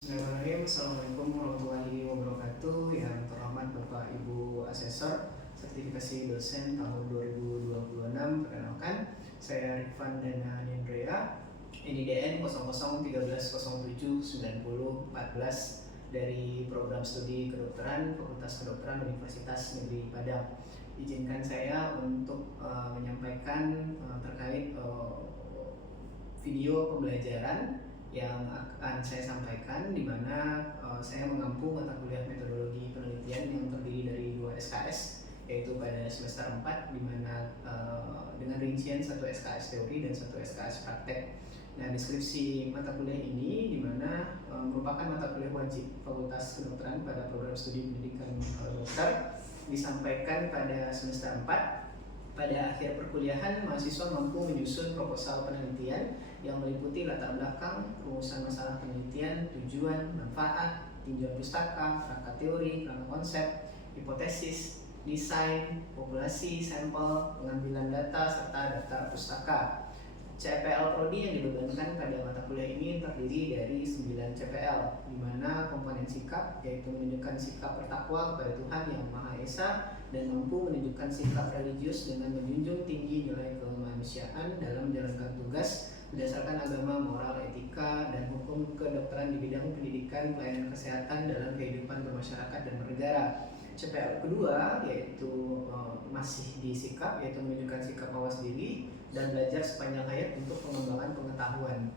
Bismillahirrahmanirrahim. Assalamualaikum warahmatullahi wabarakatuh. Yang terhormat Bapak Ibu Asesor Sertifikasi Dosen tahun 2026. Perkenalkan, saya Rifan Dana Nindrea, NIDN 0013079014 dari Program Studi Kedokteran Fakultas Kedokteran Universitas Negeri Padang. Izinkan saya untuk menyampaikan terkait video pembelajaran yang akan saya sampaikan, di mana saya mengampu mata kuliah metodologi penelitian yang terdiri dari 2 SKS, yaitu pada semester 4, di mana dengan rincian 1 SKS teori dan 1 SKS praktek. Nah, deskripsi mata kuliah ini di mana merupakan mata kuliah wajib Fakultas Kedokteran pada program studi pendidikan dokter, disampaikan pada semester 4. Pada akhir perkuliahan, mahasiswa mampu menyusun proposal penelitian yang meliputi latar belakang, rumusan masalah penelitian, tujuan, manfaat, tinjauan pustaka, kerangka teori, kerangka konsep, hipotesis, desain, populasi, sampel, pengambilan data, serta daftar pustaka. CPL Prodi yang dibebankan pada mata kuliah ini terdiri dari 9 CPL, di mana komponen sikap yaitu menunjukkan sikap bertakwa kepada Tuhan Yang Maha Esa dan mampu menunjukkan sikap religius dengan menjunjung tinggi nilai kemanusiaan dalam menjalankan tugas berdasarkan agama, moral, etika, dan hukum kedokteran di bidang pendidikan, pelayanan kesehatan dalam kehidupan bermasyarakat dan bernegara. CPL kedua yaitu masih di sikap, yaitu menunjukkan sikap mawas diri dan belajar sepanjang hayat untuk pengembangan pengetahuan.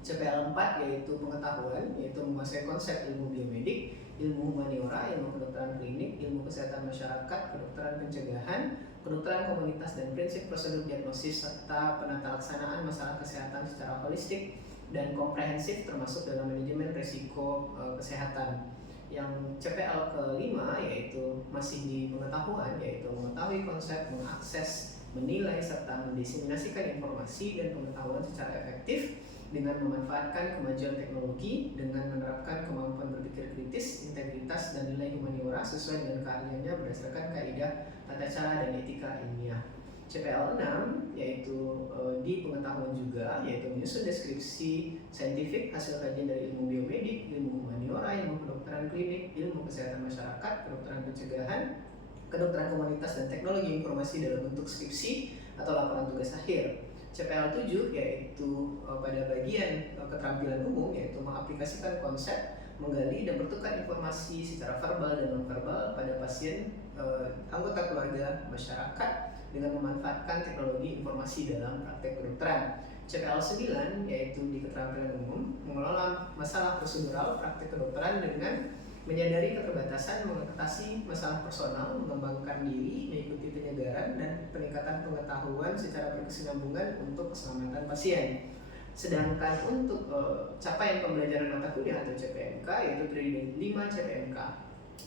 CPL 4 yaitu pengetahuan, yaitu menguasai konsep ilmu biomedik, ilmu humaniora, ilmu kedokteran klinik, ilmu kesehatan masyarakat, kedokteran pencegahan, kedokteran komunitas, dan prinsip prosedur diagnosis serta penata laksanaan masalah kesehatan secara holistik dan komprehensif termasuk dalam manajemen risiko kesehatan. Yang CPL kelima yaitu masih di pengetahuan, yaitu mengetahui konsep, mengakses, menilai, serta mendiseminasikan informasi dan pengetahuan secara efektif dengan memanfaatkan kemajuan teknologi, dengan menerapkan kemampuan berpikir kritis, integritas, dan nilai humaniora sesuai dengan keahliannya berdasarkan kaidah tata cara dan etika ilmiah. CPL 6 yaitu di pengetahuan juga, yaitu menyusun deskripsi saintifik hasil kajian dari ilmu biomedik, ilmu humaniora, ilmu kedokteran klinik, ilmu kesehatan masyarakat, kedokteran pencegahan, kedokteran komunitas, dan teknologi informasi dalam bentuk skripsi atau laporan tugas akhir. CPL 7 yaitu pada bagian keterampilan umum, yaitu mengaplikasikan konsep, menggali dan bertukar informasi secara verbal dan nonverbal pada pasien, anggota keluarga, masyarakat dengan memanfaatkan teknologi informasi dalam praktek kedokteran. CPL 9 yaitu di keterampilan umum, mengelola masalah prosedural praktek kedokteran dengan menyadari keterbatasan, mengatasi masalah personal, mengembangkan diri, mengikuti penyegaran, dan peningkatan pengetahuan secara berkesinambungan untuk keselamatan pasien. Sedangkan untuk capaian pembelajaran mata kuliah atau CPMK yaitu terdiri dari 5 CPMK.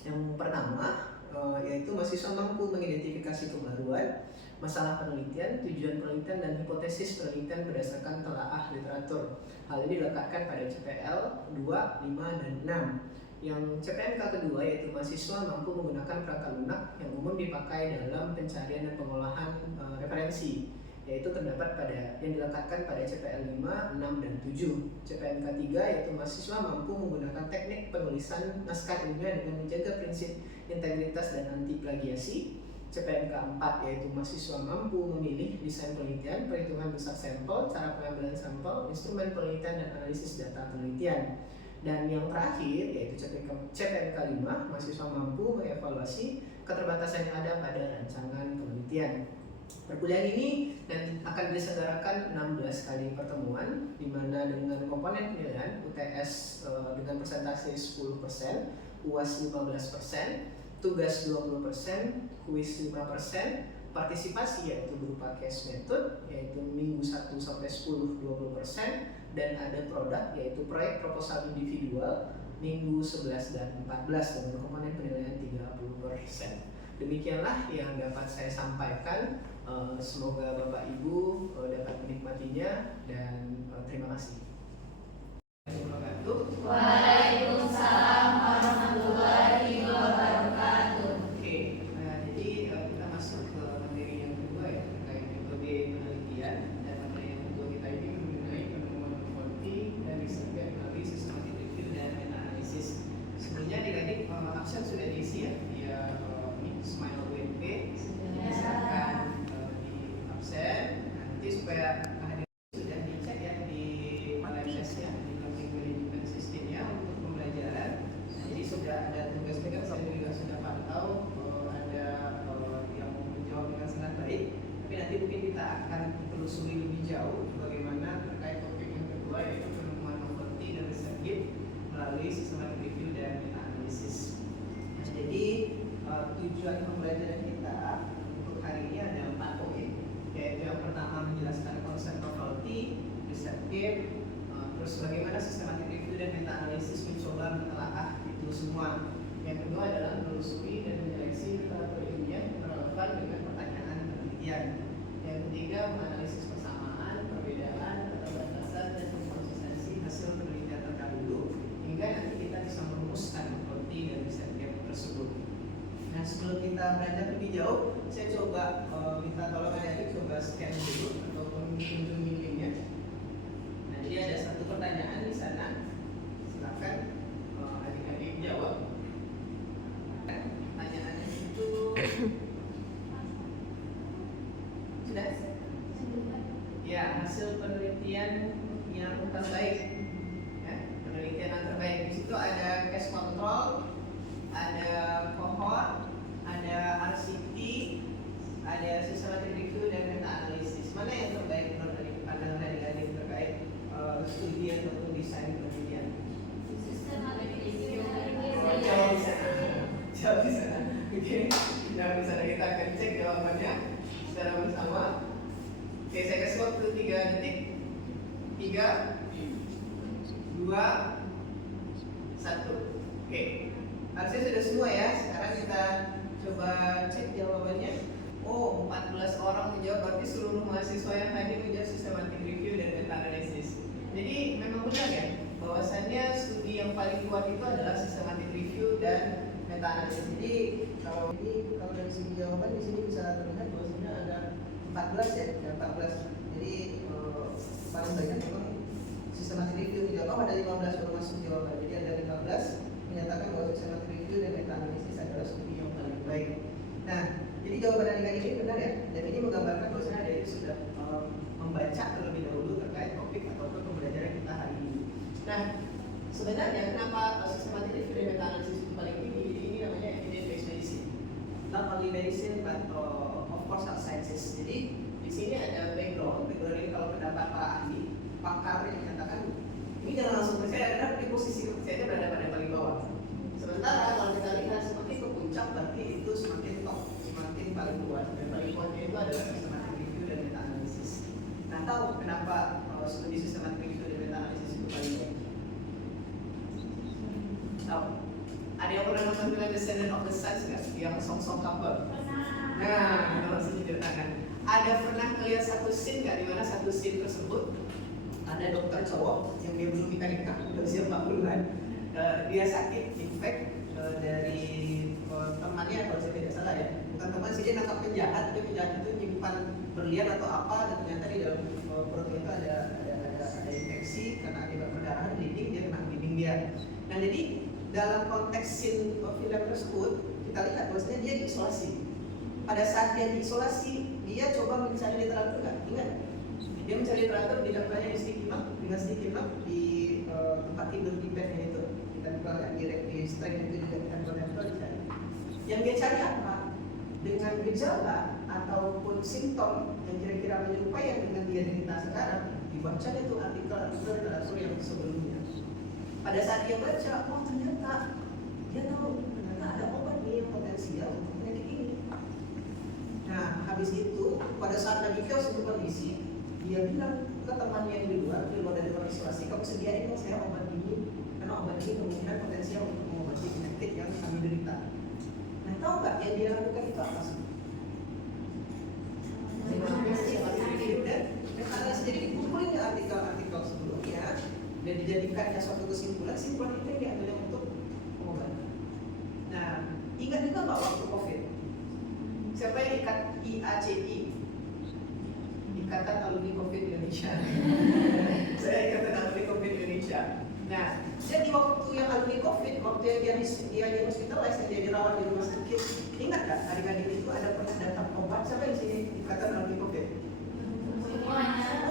Yang pertama yaitu mahasiswa mampu mengidentifikasi kebaruan, masalah penelitian, tujuan penelitian, dan hipotesis penelitian berdasarkan telaah literatur. Hal ini dilekatkan pada CPL 2, 5, dan 6. Yang CPMK kedua yaitu mahasiswa mampu menggunakan perangkat lunak yang umum dipakai dalam pencarian dan pengolahan referensi, yaitu terdapat pada yang dilekatkan pada CPL 5, 6, dan 7. CPMK 3 yaitu mahasiswa mampu menggunakan teknik penulisan naskah ilmiah dengan menjaga prinsip integritas dan anti plagiasi. CPMK 4 yaitu mahasiswa mampu memilih desain penelitian, perhitungan besar sampel, cara pengambilan sampel, instrumen penelitian, dan analisis data penelitian. Dan yang terakhir yaitu CPMK 5, mahasiswa mampu mengevaluasi keterbatasan yang ada pada rancangan penelitian. Perkuliahan ini akan diselenggarakan 16 kali pertemuan, di mana dengan komponen penilaian UTS dengan persentase 10%, UAS 15%, tugas 20%, kuis 5%, partisipasi yaitu berupa case method yaitu minggu 1 sampai 10 20%, dan ada produk yaitu proyek proposal individual minggu 11 dan 14 dengan komponen penilaian 30%. Demikianlah yang dapat saya sampaikan. Semoga Bapak Ibu dapat menikmatinya, dan terima kasih. Waalaikumsalam warahmatullahi wabarakatuh. Oke, jadi kita masuk ke materi yang kedua ya, terkait metode penelitian. Dan materi yang kedua kita ini mengenai penemuan morfologi dan riset analisis sistematik review dan systematic review dan meta analisis. Nah, jadi tujuan pembelajaran kita untuk hari ini ada 4 poin, yaitu yang pertama menjelaskan konsep novelty, riset game, terus bagaimana systematic review dan meta analisis mencoba menelaah itu semua. Yang kedua adalah menelusuri dan menyeleksi literatur ilmiah yang relevan dengan pertanyaan penelitian. Yang ketiga menganalisis persamaan, perbedaan, keterbatasan dan konsistensi hasil penelitian terdahulu hingga nanti kita bisa merumuskan novelty dan riset game tersebut. Nah, sebelum kita belajar lebih jauh, saya coba minta tolong adik-adik coba scan dulu ataupun kunjungi linknya. Nah, jadi ada satu pertanyaan di sana, silakan adik-adik jawab. Pertanyaannya itu sudah? Ya, hasil penelitian yang terbaik. Ya, penelitian yang terbaik di situ ada case control, ada cohort, ada RCT, ada systematic review dan meta analisis. Mana yang terbaik menurut pandangan adik-adik terkait studi ataupun desain penelitian? Systematic review. Jawab di sana. Jawab di sana. Oke, jawab di sana. Kita akan cek jawabannya secara bersama. Oke, saya kasih waktu 3 detik. 3, 2, 1. Oke. Harusnya sudah semua ya. Sekarang kita coba cek jawabannya. Oh, 14 orang menjawab, berarti seluruh mahasiswa yang hadir menjawab systematic review dan meta analisis. Jadi memang benar ya, bahwasannya studi yang paling kuat itu adalah systematic review dan meta analisis. Jadi kalau dari segi jawaban di sini bisa terlihat bahwasanya ada 14 ya, ada 14. Jadi paling banyak memang systematic review menjawab. Ada 15 baru masuk jawaban. Jadi ada 15 menyatakan bahwa systematic review dan meta analisis adalah studi yang paling baik. Nah, jadi jawaban adik-adik ini benar ya, dan ini menggambarkan bahwa adik-adik sudah membaca terlebih dahulu terkait topik ataupun pembelajaran kita hari ini. Nah, sebenarnya kenapa systematic review dan meta analisis itu paling tinggi? Ini namanya evidence-based medicine. Not only medicine but of course health sciences. Jadi di sini ada background ini kalau pendapat para ahli, pakar yang menyatakan ini jangan langsung percaya karena di posisi kepercayaannya berada pada paling bawah. Sementara kalau kita lihat semakin ke puncak berarti itu semakin top, semakin paling kuat, dan paling kuatnya itu adalah systematic review dan meta analisis. Nah, tahu kenapa studi systematic review dan meta analisis itu paling baik? Tahu? Ada yang pernah nonton film Descendant of the Sun nggak? Yang song couple? Nah, kita langsung ceritakan. Ada pernah melihat satu scene nggak, di mana satu scene tersebut ada dokter cowok yang dia belum nikah, udah usia 40-an. Dia sakit, infek dari temannya kalau saya tidak salah ya. Bukan teman sih, dia nangkap penjahat, tapi penjahat itu nyimpan berlian atau apa, dan ternyata di dalam perutnya itu ada infeksi karena akibat perdarahan bleeding, dia kena bleeding dia. Nah, jadi dalam konteks scene film tersebut kita lihat bahwasanya dia diisolasi. Pada saat dia diisolasi, dia coba mencari literatur nggak? Ingat? Dia mencari literatur di dapurnya di sticky note, dengan sticky note di tempat tidur di bednya itu. Kita buka direct di strength itu juga kita buka dicari. Yang dia cari apa? Dengan gejala ataupun simptom yang kira-kira menyerupai yang dengan dia derita sekarang, dibaca itu artikel literatur yang sebelumnya. Pada saat dia baca, oh ternyata dia tahu ternyata ada obat nih yang potensial untuk penyakit ini. Nah, habis itu pada saat lagi chaos itu kondisi, dia bilang ke temannya yang di luar dari ruang isolasi, kamu sediain dong saya obat ini, karena obat ini kemungkinan potensial untuk mengobati penyakit yang kami derita. Nah, tahu nggak yang dia lakukan itu apa sih? Dan jadi dikumpulin artikel-artikel sebelumnya dan dijadikannya suatu kesimpulan itu yang diambil untuk pengobatan. Nah, ingat juga nggak waktu COVID? Siapa yang ikat IACI? Ikatan Alumni COVID Indonesia. Saya ikatan alumni COVID Indonesia. Nah, jadi waktu yang alumni COVID, waktu yang dia di hospitalize, yang dia dirawat di rumah sakit, ingat nggak adik-adik itu ada pernah dapat obat? Siapa di sini ikatan alumni COVID?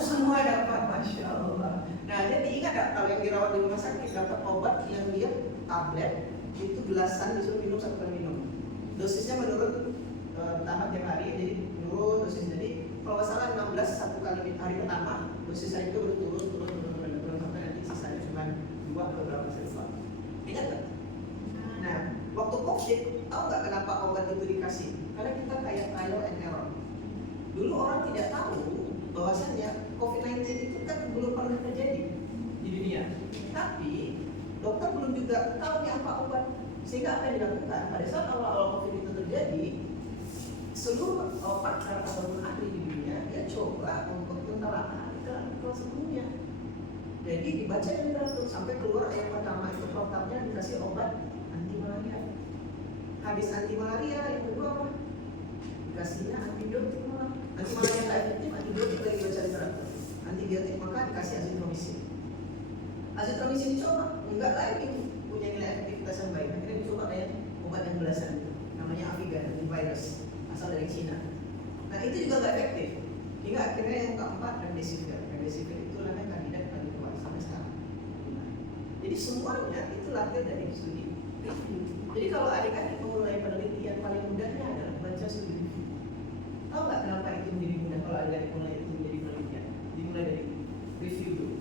Semua dapat, masya Allah. Nah, jadi ingat nggak kalau yang dirawat di rumah sakit dapat obat yang dia tablet itu gelasan disuruh minum 1 kali minum. Dosisnya menurun tahap tiap hari, jadi menurun dosis. Jadi kalau nggak salah 16 1 kali hari pertama, dosisnya itu turun sampai nanti sisanya cuma 2 atau berapa saya lupa. Tahu nggak kenapa obat itu dikasih? Karena kita kayak trial and error. Dulu orang tidak tahu bahwasannya COVID-19 itu kan belum pernah terjadi di dunia. Tapi dokter belum juga tahu nih apa obat. Sehingga apa yang dilakukan pada saat awal-awal COVID itu terjadi, seluruh pakar ataupun ahli di dunia dia coba untuk menelaah literatur sebelumnya. Jadi dibaca literatur sampai keluar yang pertama itu protapnya dikasih obat anti malaria. Habis anti malaria yang kedua apa? Dikasihnya antibiotik malah. Anti malaria nggak efektif, antibiotik lagi baca literatur. Antibiotik maka dikasih azitromisin. Azitromisin dicoba, enggak lagi punya nilai efektivitas yang baik. Akhirnya dicoba kayak obat yang belasan, namanya Avigan, antivirus, asal dari Cina. Nah itu juga nggak efektif. Hingga akhirnya yang keempat remdesivir. Remdesivir itu namanya kandidat paling kuat sampai sekarang. Jadi semuanya itu lahir dari studi review. Jadi kalau adik-adik memulai penelitian paling mudahnya adalah baca studi review. Tahu nggak kenapa itu menjadi mudah kalau adik-adik mulai itu menjadi penelitian? Dimulai dari review dulu.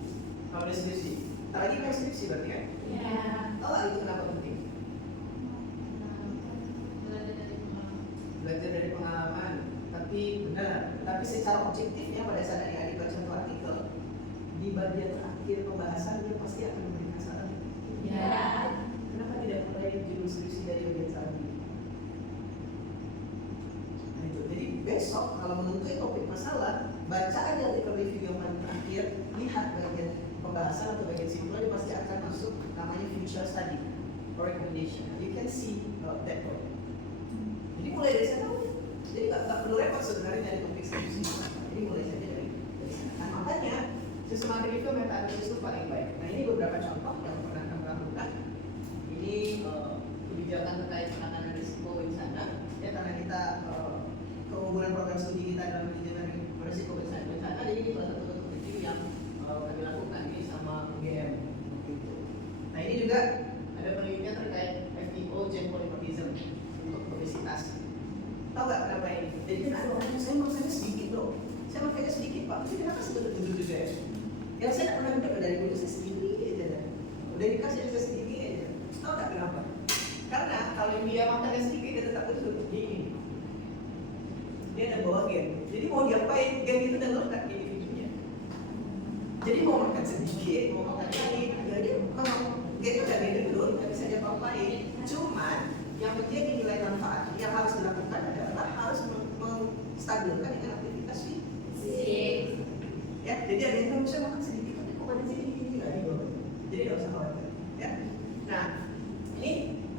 Kalau ada skripsi, tak lagi main skripsi berarti kan? Ya. Tahu nggak itu kenapa penting? Belajar dari pengalaman. Tapi benar. Tapi secara objektifnya pada saat adik-adik baca satu artikel, di bagian terakhir pembahasan dia pasti akan memberikan saran. Ya. Kenapa tidak mulai judul skripsi dari bagian saran? Nah itu. Jadi besok kalau menentukan topik masalah, baca aja artikel review yang paling terakhir, lihat bagian pembahasan atau bagian simpulan, dia pasti akan masuk namanya future study or recommendation. You can see that point. Jadi mulai dari sana. Jadi nggak perlu repot sebenarnya dari topik skripsi. Jadi mulai saja dari sana. Nah makanya sistematik itu meta analisis itu paling baik. Nah ini beberapa contoh yang pernah kami lakukan. Ini kebijakan terkait penanganan risiko bencana. Ya karena kita keunggulan program studi kita dalam manajemen risiko bencana. Jadi ini salah satu bentuk review yang kami lakukan ini sama UGM. Nah ini juga ada penelitian terkait FTO gene polymorphism untuk obesitas. Tahu nggak kenapa ini? Jadi kan ada orang yang saya makannya sedikit loh. Saya makannya sedikit pak. Tapi kenapa sebetulnya juga ya? Yang saya tidak pernah dengar dari dulu saya sedikit aja dah. Udah dikasih saya sedikit aja. Tahu nggak kenapa? Karena kalau dia makannya sedikit dia tetap betul begini. Dia ada bawa gen. Jadi mau diapain? Gen itu udah lekat di individunya. Jadi mau makan sedikit, mau makan sedikit. Jadi kalau gen itu udah gen dulu, nggak bisa diapa-apain. Cuman yang menjadi nilai manfaat yang harus dilakukan adalah harus menstabilkan dengan aktivitas fisik. Ya, jadi ada yang tahu saya makan sedikit, tapi kok makan sedikit ini nggak di bawah. Jadi nggak usah khawatir. Ya. Nah, ini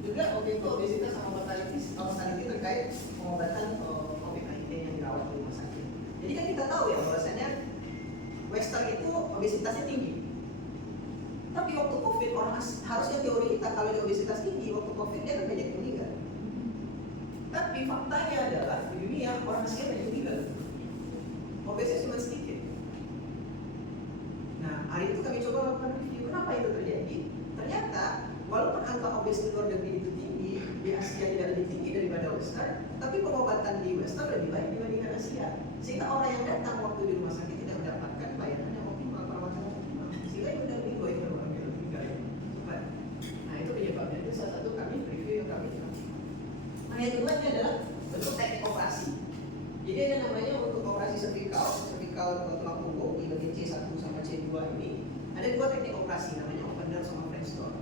juga waktu itu obesitas sama mortality terkait pengobatan COVID-19 yang dirawat di rumah sakit. Jadi kan kita tahu ya bahwasanya Western itu obesitasnya tinggi. Tapi waktu COVID orang harusnya teori kita kalau ada obesitas tinggi waktu COVID dia kan banyak meninggal. Tapi faktanya adalah di dunia orang Asia banyak meninggal. Obesitas cuma sedikit. Nah hari itu kami coba lakukan review kenapa itu terjadi. Ternyata walaupun angka obesitas luar negeri itu tinggi, di Asia tidak lebih tinggi daripada Western, tapi pengobatan di Western lebih baik dibandingkan Asia. Sehingga orang yang datang waktu di rumah sakit tidak mendapatkan pelayanan yang optimal, perawatan yang optimal. Sehingga itu udah lebih baik dari orang yang meninggal. Nah itu penyebabnya, itu salah satu kami review yang kami lakukan. Nah yang kedua ini adalah bentuk teknik operasi. Jadi ada namanya untuk operasi cervical tulang punggung di bagian C1 sama C2 ini ada dua teknik operasi namanya open door sama French door.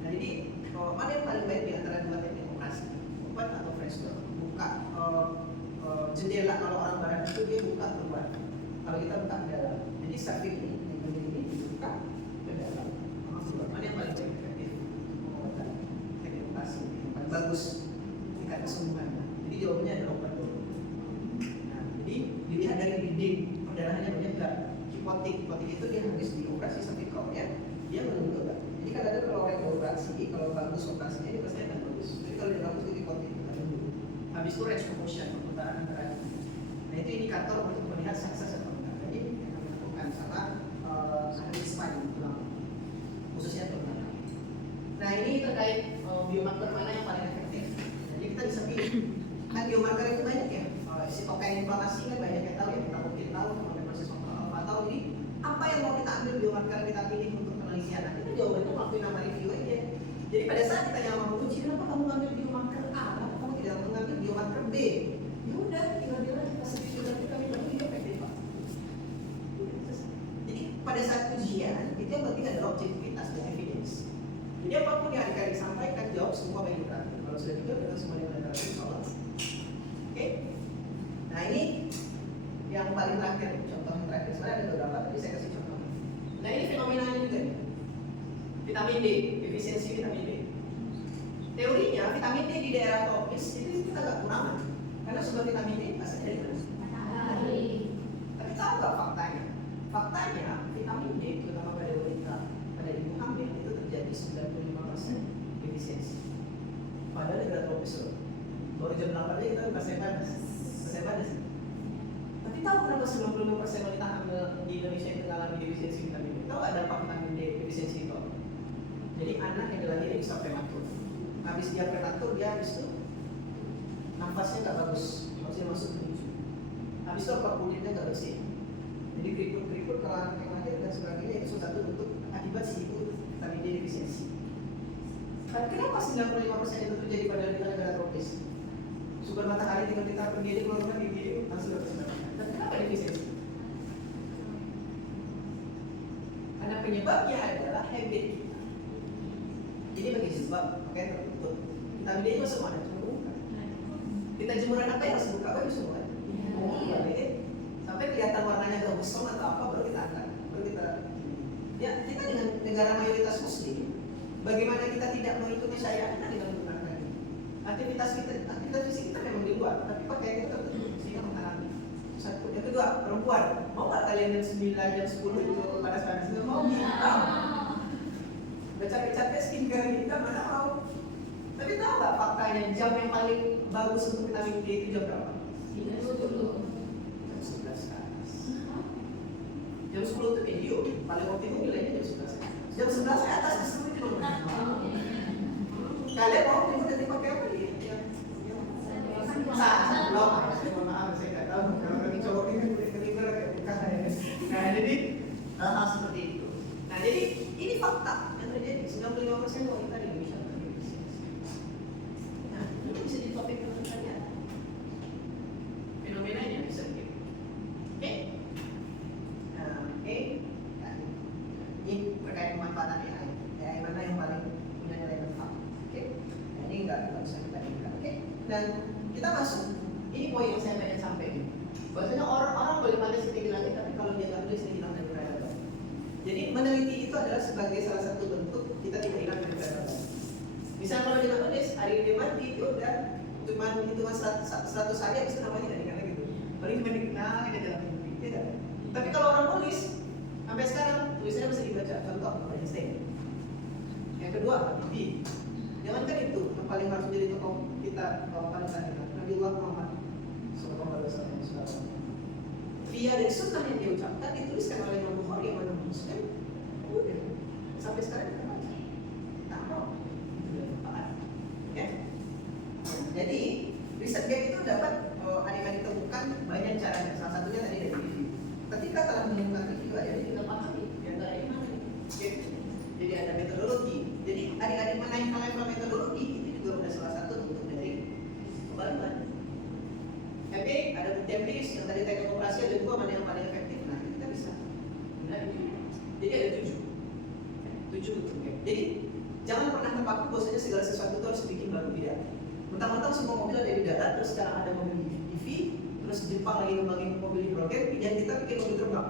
Nah jadi mana yang paling baik di antara dua teknik operasi, open atau French door? Buka jendela kalau orang barat itu dia buka keluar, kalau kita buka ke dalam. Jadi cervix ini dibuka ke dalam. Mana yang paling efektif? Teknik operasi yang paling bagus tingkat kesembuhannya. Jadi jawabannya adalah open door. Nah, jadi dilihat dari dinding perdarahannya banyak nggak? Hipotik itu dia habis dioperasi cervicalnya dia menunggu nggak? Jadi kan ada kalau orang yang operasi, kalau bagus operasinya dia pasti akan bagus. Jadi kalau dia bagus itu hipotik kita tunggu. Habis itu range of motion perputaran antara. Nah itu indikator untuk melihat sukses atau enggak. Jadi yang kami lakukan sama analisis spine tulang, khususnya tulang. Nah ini terkait biomarker mana yang paling efektif. Jadi kita bisa pilih. Kan biomarker itu banyak ya. Sitokain inflamasi kan banyak yang tahu ya. Kita mungkin tahu kemudian proses atau ini apa yang mau kita ambil biomarker yang kita pilih untuk penelitian. Nah itu jawabannya waktu nama review aja. Jadi pada saat kita yang mau uji, kenapa kamu ambil biomarker A? tidak mengambil biomarker B, ya udah tinggal dia lagi pasif sudah vitamin B dia efektif Pak. Jadi pada saat ujian itu yang penting adalah objektivitas dan evidence. Jadi apapun yang adik-adik sampaikan jawab semua baik terakhir. Kalau sudah dijawab dengan semua yang terakhir soal. Oke. Nah ini yang paling terakhir, contoh yang terakhir. Sebenarnya ada beberapa, tapi saya kasih contoh. Nah ini fenomenanya juga nih. Vitamin D, efisiensi vitamin D. Teorinya vitamin D di daerah tropis itu kita nggak kekurangan, karena sumber vitamin D asal dari mana? Tapi tahu nggak faktanya? Faktanya vitamin D terutama pada wanita, pada ibu hamil itu terjadi 95% efisiensi. Padahal di daerah tropis loh. Baru jam 8 aja kita masih panas. Tapi tahu kenapa 95% wanita hamil di Indonesia itu mengalami defisiensi vitamin D? Tahu nggak dampak vitamin D defisiensi itu? Jadi anak yang dilahirkan bisa prematur. Habis dia prematur, dia habis itu nafasnya nggak bagus, maksudnya masuk menuju. Habis itu apa kulitnya nggak bersih. Jadi keriput kalau anak yang lahir dan sebagainya itu salah satu bentuk akibat si ibu vitamin D defisiensi. Dan kenapa 95% itu terjadi pada negara tropis? Sumber matahari tinggal kita pergi aja keluar rumah di langsung dapat. Tapi kenapa defisiensi? Karena penyebabnya adalah habit kita. Jadi bagi sebab pakaian tertutup. Vitamin D itu masuk mana? Cuma buka. Kita jemuran apa yang harus buka baju semua? Iya. Sampai kelihatan warnanya agak gosong atau apa baru kita angkat. Baru kita. Ya kita dengan negara mayoritas muslim, bagaimana kita tidak mengikuti syariat dengan menggunakan ini? Aktivitas fisik kita memang di luar, tapi pakaian kita tertutup sehingga menghalangi. Satu. Yang kedua, perempuan. Mau nggak kalian jam 9, jam 10 itu panas-panas? Nggak mau. Udah capek-capek skincare kita mana mau. Tapi tahu nggak faktanya jam yang paling bagus untuk vitamin D itu jam berapa? Jam 11 ke atas. Jam 10 itu video, paling optimum nilainya jam 11. Jam 11 ke atas itu belum. Kalian mau tidur nanti pakai apa nih? Belum. Maaf saya nggak tahu. Kalau lagi cowok ini ketinggal bukan ya. Nah jadi hal seperti itu. Nah jadi ini fakta. Terjadi 95% wanita di Indonesia terdepresi. Nah, ini bisa jadi topik penelitian. Fenomenanya bisa begitu. Oke? Nah, oke. Ini terkait pemanfaatan AI. AI mana yang paling punya nilai manfaat? Oke? Nah, ini nggak bisa kita ingat. Oke? Dan kita masuk. Ini poin yang saya pengen sampaikan. Bahwasanya orang boleh pandai setinggi langit, tapi kalau dia nggak tulis dia hilang dari peradaban. Jadi meneliti itu adalah sebagai salah satu bentuk kita tidak hilang dari peradaban. Misalnya kalau dia nulis hari ini dia mati, itu udah cuma hitungan 100 hari habis itu namanya dari karena gitu. Paling cuma dikenal ada dalam mimpi, tidak. Tapi kalau orang nulis sampai sekarang tulisannya bisa dibaca. Contoh Einstein. Yang kedua Habibie. Jangankan itu, yang paling harus menjadi tokoh kita paling terakhir Nabiullah Muhammad Sallallahu Alaihi Wasallam. Via dan sunnah yang dia ucapkan dituliskan oleh Imam Bukhari yang mana Muslim. Udah sampai sekarang kita baca. Tahu ya. Jadi riset gap itu dapat adik-adik temukan banyak caranya. Salah satunya tadi dari review. Ketika telah menemukan review, adik-adik juga pahami di antara ini mana. Jadi ada metodologi. Jadi adik-adik menaikkan level metodologi itu juga sudah salah satu bentuk dari pembaruan. Tapi ada bukti empiris yang tadi teknik operasi ada dua mana yang paling efektif. Nah kita bisa. Nah, jadi ada 7 bentuk gap. Jadi jangan pernah terpaku bahwasanya segala sesuatu itu harus bikin baru, tidak. Mentang-mentang semua mobil ada di darat, terus sekarang ada mobil EV, terus Jepang lagi ngembangin mobil hidrogen, dan kita bikin mobil terbang.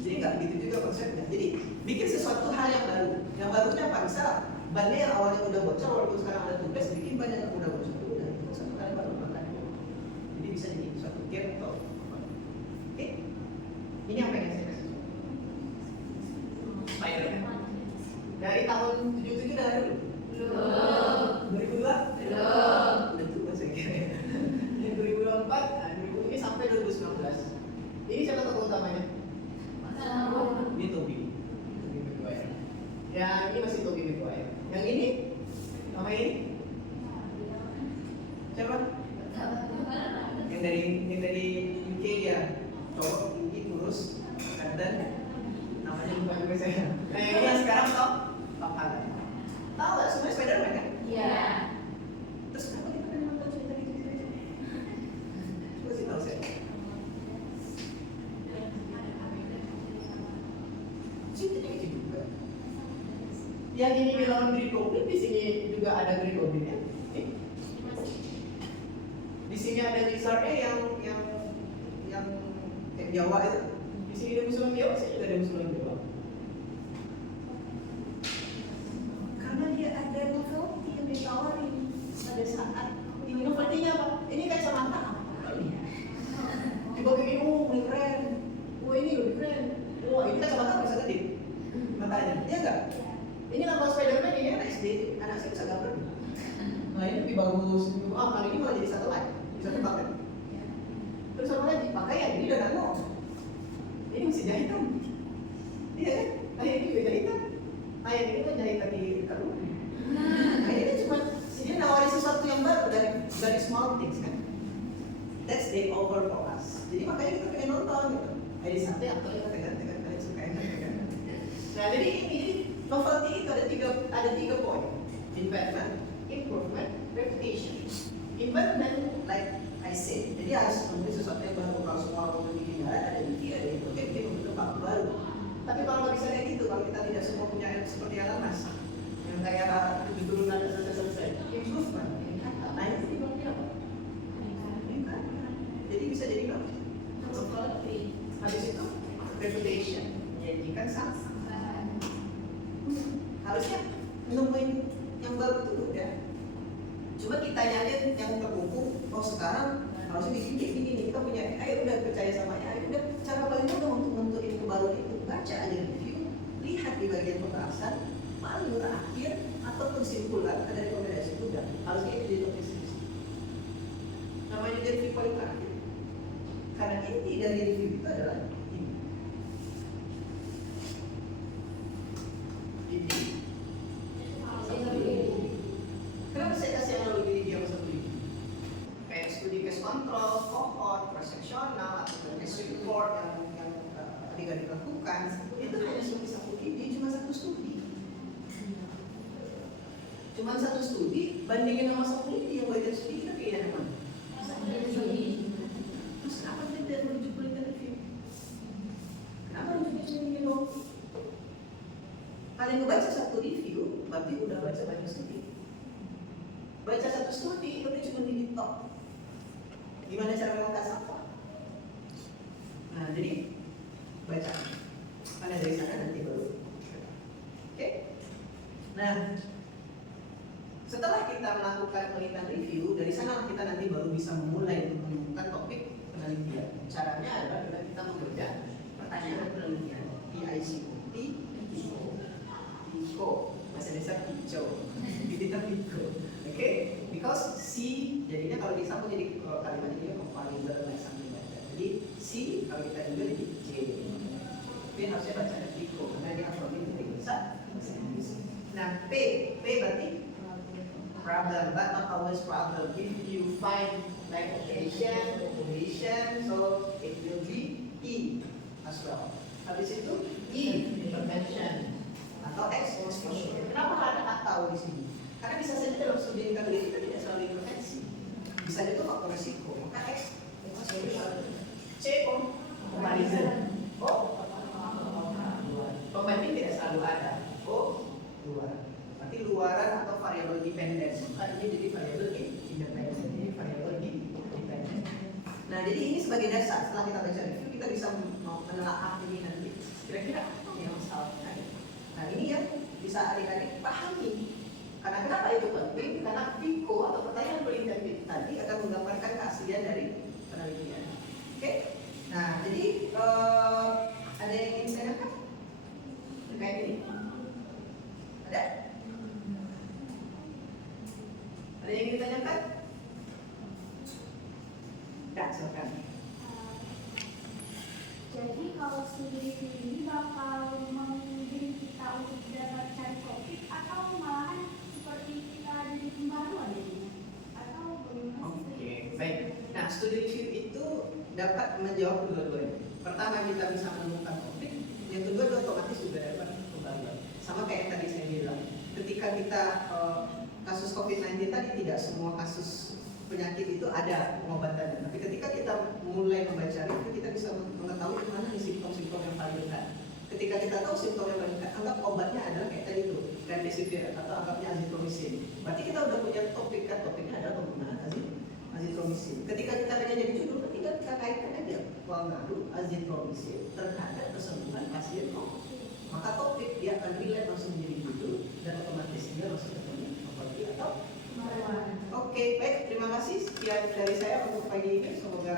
Jadi nggak begitu juga konsepnya. Jadi bikin sesuatu hal yang baru. Yang barunya apa? Misal bannya yang awalnya udah bocor, walaupun sekarang ada tugas, bikin ban yang udah bocor itu udah itu satu kali baru makan. Jadi bisa jadi suatu game atau apa. Oke, ini apa yang saya kasih? Spider. Dari tahun 77 udah ada belum? Belum. 2002? Belum. Udah tua saya kira. 2024, nah 2000 ini sampai 2019. Ini siapa tokoh utamanya? Ini Tobey Maguire. Ya ini masih Tobey Maguire. Yang ini, nama ini? Siapa? Yang dari UK dia, cowok tinggi kurus, dan namanya bukan juga saya. Nah yang ini sekarang Tom Holland. Tahu nggak semuanya Spider-Man kan? Iya. Terus kenapa kita kenal Yang ini bilang Green Goblin, di sini juga ada Green Goblin ya. Di sini ada lizardnya yang kayak Jawa itu. Di sini ada musuh Jawa, sini juga ada musuh Jawa. Karena dia ada novelty yang ditawarin pada saat ini. Novelty-nya apa? Ini kacamata apa? Coba kayak gini, oh lebih keren. Oh ini lebih keren. Oh ini kacamata bisa gede. Matanya, iya enggak? Ini lambang Spiderman ini ya, SD, anak saya bisa gambar. Nah ini lebih bagus. Kali ini malah jadi satelit, bisa terbang kan? Terus apa lagi? Pakaian, ini udah nano. Ini masih jahitan. Iya kan? Kayak ini juga jahitan. Kayak ini kan jahitan di rumah. Nah ini cuma dia nawarin sesuatu yang baru dari small things kan. That's the over for us. Jadi makanya kita pengen nonton gitu. Di sate atau yang tekan-tekan kalian suka yang tekan. Nah jadi ini novelty itu ada tiga poin. Investment, improvement, reputation. Investment, like I said, jadi harus membeli sesuatu yang baru. Kalau semua orang bikin ada ini, ada itu, dia membentuk apa baru. Tapi kalau nggak bisa kayak gitu, kalau kita tidak semua punya yang seperti Elon Musk, yang kayak 7 turunan dan selesai. Improvement, nah itu dibangun apa? Jadi bisa jadi apa? Habis itu reputation, menjanjikan sangat. Harusnya nemuin yang baru itu udah. Coba kita aja yang terkumpul, oh sekarang harusnya bikin kayak gini nih, kita punya, ayo udah percaya sama ya, ayo udah cara paling mudah untuk menentuin kebaruan itu, baca aja review, lihat di bagian pembahasan, paling terakhir atau kesimpulan ada rekomendasi itu udah, harusnya itu ditulis. Namanya review paling terakhir. Karena inti dari review itu adalah ini. Kenapa saya kasih analogi ini dia satu ini? Kayak studi case control, cohort, cross-sectional, atau case report yang adik-adik lakukan, itu hanya studi satu ini, cuma satu studi. Cuma satu studi, bandingin sama satu ini yang bagian studi kita pilih yang mana? Terus kenapa tidak merujuk penelitian review? Kenapa rujuknya ini loh? Kalian membaca satu review, berarti udah baca banyak studi. Baca satu studi, itu cuma di top. Gimana cara mengangkat sampah? Nah, jadi baca. Karena dari sana nanti baru. Oke? Nah, setelah kita melakukan penelitian review, dari sana kita nanti baru bisa memulai untuk menemukan topik penelitian. Caranya adalah dengan kita bekerja pertanyaan penelitian. PICO, bahasa Indonesia PICO, kita PICO. Oke, because C jadinya kalau disambung jadi kalimat ini comparable like something like that. Jadi C kalau kita juga jadi J. Tapi harusnya baca PICO karena dia akronim dari bahasa Inggris. Nah, P berarti problem, but not always problem. If you find like observation, so it will be E as well. Habis itu E, intervention atau X, exposure. Kenapa ada atau di sini? Karena bisa saja dalam studi integrasi kita tidak selalu intervensi. Bisa saja itu faktor risiko. Maka X, exposure. C, comparison. O, pembanding tidak selalu ada. O, luar. Nanti luaran atau variabel dependen. Maka ini jadi variabel independen. Ini variabel dependen. Nah, jadi ini sebagai dasar. Setelah kita baca review, kita bisa menelaah ini nanti. Kira-kira yang salah. Nah, ini yang bisa adik-adik pahami. Karena kenapa itu penting? Karena PICO atau pertanyaan penelitian tadi akan menggambarkan keaslian dari penelitian. Oke? Nah, jadi ada yang ingin saya tanyakan terkait ini? Ada? Ada yang ingin ditanyakan? Ya, silakan. Jadi kalau studi review ini bakal membimbing kita untuk dapat cari topik atau malahan seperti kita jadi pembaruan jadinya? Atau bagaimana sih? Oke, baik. Nah, studi review itu dapat menjawab dua-duanya. Pertama, kita bisa menemukan topik. Yang kedua, otomatis juga dapat pembaruan. Sama kayak yang tadi saya bilang. Ketika kita kasus COVID-19 tadi tidak semua kasus penyakit itu ada pengobatannya. Tapi ketika kita mulai membaca review, kita bisa mengetahui mana nih simptom-simptom yang paling dekat. Ketika kita tahu simptom yang paling dekat, anggap obatnya adalah kayak tadi itu, dan remdesivir atau anggapnya azitromisin. Berarti kita udah punya topik, kan topiknya adalah penggunaan azitromisin. Ketika kita pengen jadi judul, ketika kita kaitkan aja pengaruh azitromisin terhadap kesembuhan pasien COVID. Maka topik dia akan relate langsung menjadi judul dan otomatis dia langsung ketemu properti atau kemaruan. Oke, baik, terima kasih sekian dari saya untuk pagi ini. Semoga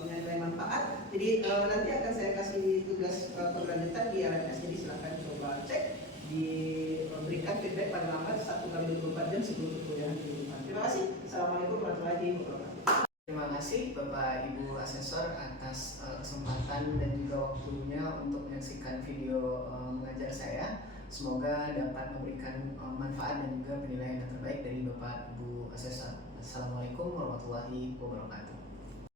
punya nilai manfaat. Jadi nanti akan saya kasih tugas keberlanjutan di LMS. Jadi silakan coba cek, diberikan feedback paling lambat 1x24 jam sebelum perkuliahan kehidupan. Terima kasih. Assalamualaikum warahmatullahi wabarakatuh. Terima kasih Bapak Ibu Asesor atas kesempatan dan juga waktunya untuk menyaksikan video mengajar saya. Semoga dapat memberikan manfaat dan juga penilaian yang terbaik dari Bapak Ibu Asesor. Assalamualaikum warahmatullahi wabarakatuh.